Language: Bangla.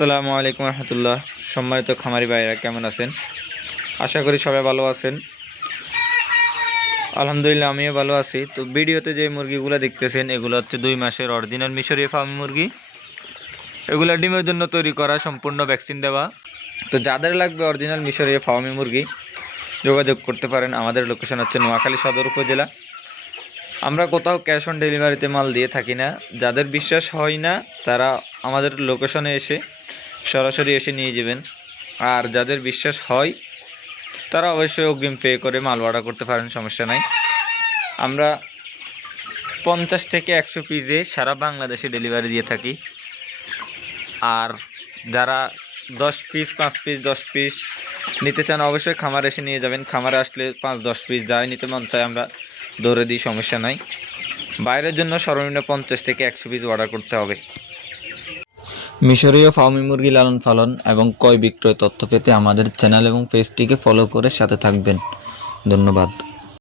আসসালামু আলাইকুম রহমতুল্লাহ। সম্মানিত খামারি ভাইরা কেমন আছেন? আশা করি সবাই ভালো আছেন। আলহামদুলিল্লাহ আমিও ভালো আছি। তো ভিডিওতে যে মুরগিগুলো দেখতেছেন এগুলো হচ্ছে 2 মাসের অরিজিনাল মিশরীয় ফার্মি মুরগি। এগুলো ডিমের জন্য তৈরি করা, সম্পূর্ণ ভ্যাকসিন দেওয়া। তো যাদের লাগবে অরিজিনাল মিশরীয় ফার্মি মুরগি যোগাযোগ করতে পারেন। আমাদের লোকেশন হচ্ছে নোয়াখালী সদর উপজেলা। আমরা কোথাও ক্যাশ অন ডেলিভারিতে মাল দিয়ে থাকি না। যাদের বিশ্বাস হয় না তারা আমাদের লোকেশনে এসে সরাসরি এসে নিয়ে যাবেন। আর যাদের বিশ্বাস হয় তারা অবশ্যই অগ্রিম পে করে মাল অর্ডার করতে পারেন, সমস্যা নাই। আমরা 50 থেকে 100 পিসে সারা বাংলাদেশে ডেলিভারি দিয়ে থাকি। আর যারা 10 পিস 5 পিস 10 পিস নিতে চান অবশ্যই খামারে এসে নিয়ে যাবেন। খামারে আসলে 5-10 পিস যাই নিতে মন চায় আমরা ধরে দিই, সমস্যা নাই। বাইরের জন্য সর্বনিম্ন 50 থেকে 100 পিস অর্ডার করতে হবে। মিশরীয় ফার্মি মুরগি লালন পালন এবং ক্রয় বিক্রয় তথ্য পেতে আমাদের চ্যানেল এবং পেজটিকে ফলো করে সাথে থাকবেন। ধন্যবাদ।